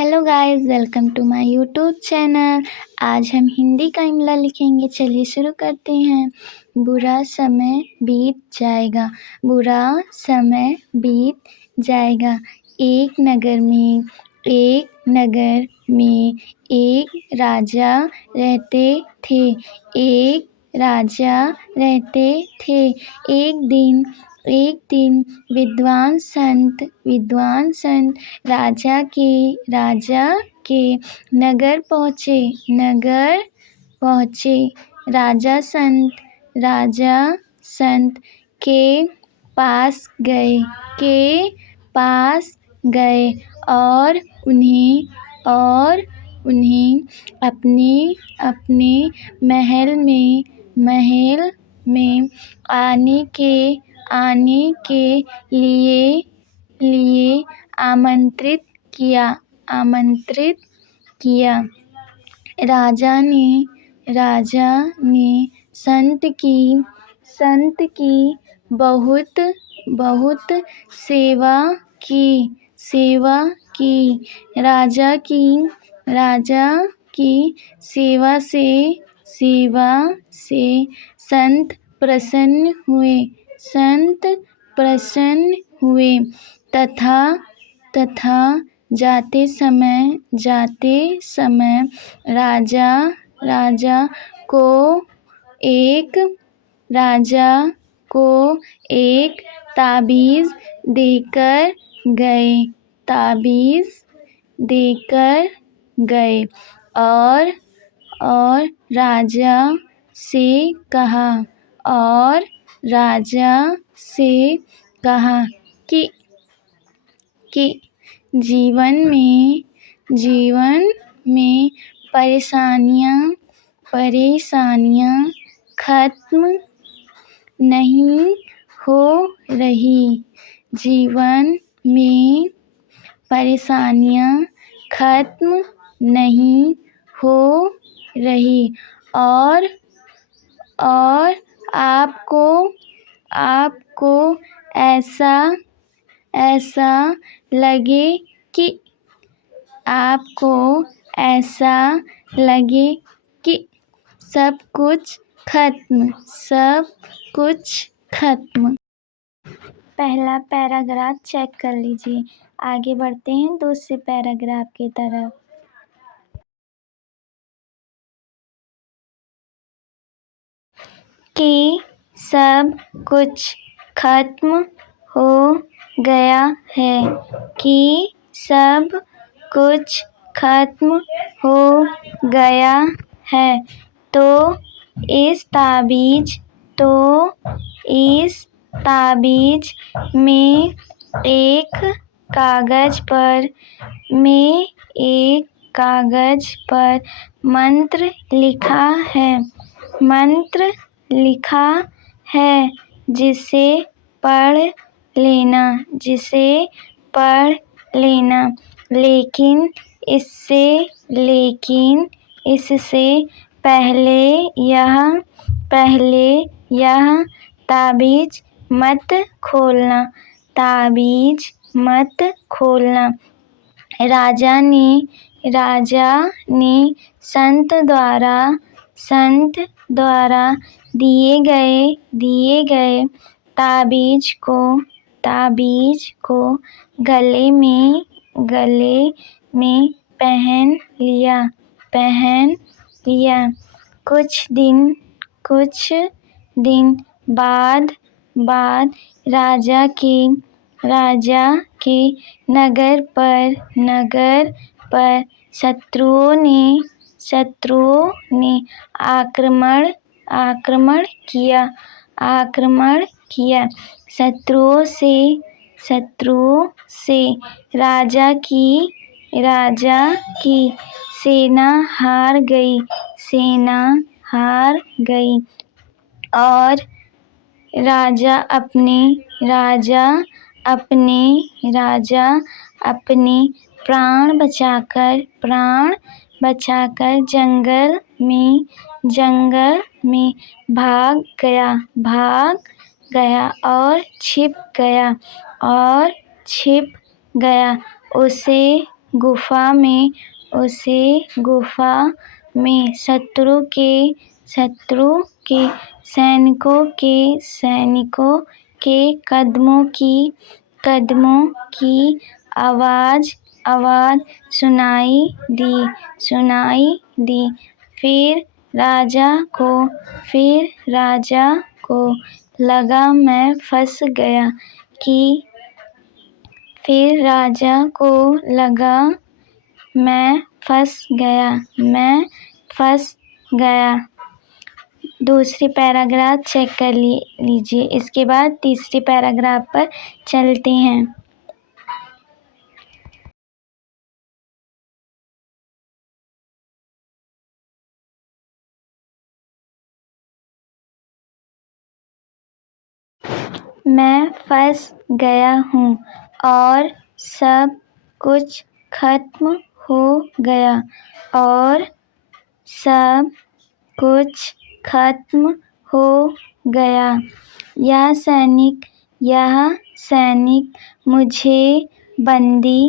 Hello guys, welcome to my YouTube channel. आज हम हिंदी का इमला लिखेंगे। चलिए शुरू करते हैं। बुरा समय बीत जाएगा, बुरा समय बीत जाएगा। एक नगर में एक राजा रहते थे। एक राजा रहते थे। एक दिन विद्वान संत राजा के नगर पहुँचे। राजा संत के पास गए और उन्हें अपने महल में आने के लिए आमंत्रित किया। राजा ने संत की बहुत सेवा की। राजा की सेवा से संत प्रसन्न हुए तथा जाते समय राजा को एक ताबीज़ देकर गए और राजा से कहा कि जीवन में परेशानियां खत्म नहीं हो रही। जीवन में परेशानियां खत्म नहीं हो रही और आपको ऐसा लगे कि सब कुछ खत्म। पहला पैराग्राफ चेक कर लीजिए। आगे बढ़ते हैं दूसरे पैराग्राफ की तरफ। कि सब कुछ खत्म हो गया है। कि सब कुछ खत्म हो गया है। तो इस ताबीज में एक कागज पर मंत्र लिखा है जिसे पढ़ लेना। लेकिन इससे पहले यह ताबीज मत खोलना। राजा ने संत द्वारा दिए गए ताबीज को गले में पहन लिया। कुछ दिन बाद राजा के नगर पर शत्रुओं ने आक्रमण किया। शत्रुओं से राजा की सेना हार गई और राजा अपने प्राण बचाकर जंगल में भाग गया और छिप गया। गुफा में शत्रु के सैनिकों के कदमों की आवाज़ सुनाई दी। फिर राजा को लगा मैं फंस गया। दूसरी पैराग्राफ चेक कर लीजिए। इसके बाद तीसरी पैराग्राफ पर चलते हैं। मैं फंस गया हूँ और सब कुछ खत्म हो गया। यह सैनिक मुझे बंदी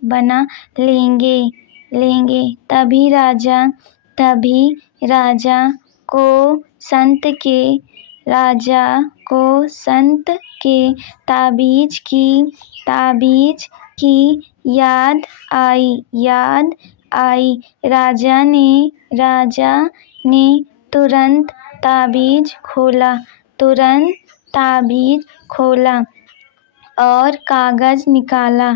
बना लेंगे। तभी राजा को संत के ताबीज की याद आई। राजा ने तुरंत ताबीज खोला और कागज निकाला।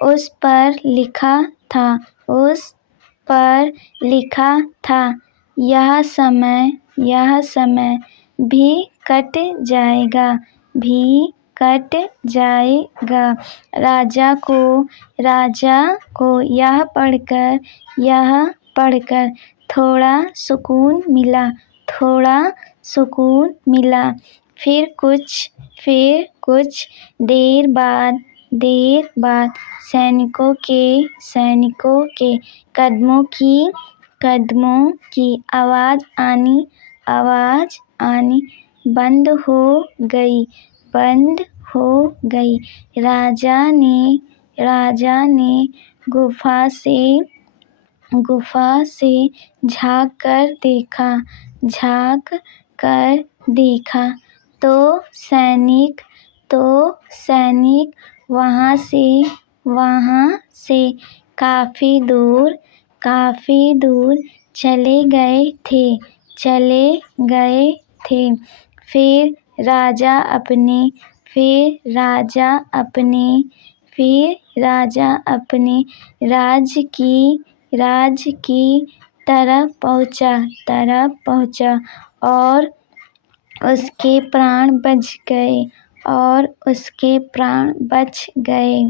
उस पर लिखा था यह समय भी कट जाएगा। राजा को यह पढ़कर थोड़ा सुकून मिला। फिर कुछ देर बाद सैनिकों के कदमों की आवाज़ आनी बंद हो गई। राजा ने गुफा से झांक कर देखा तो सैनिक वहां से काफी दूर चले गए थे। फिर राजा अपने राज्य की तरफ पहुंचा और उसके प्राण बच गए।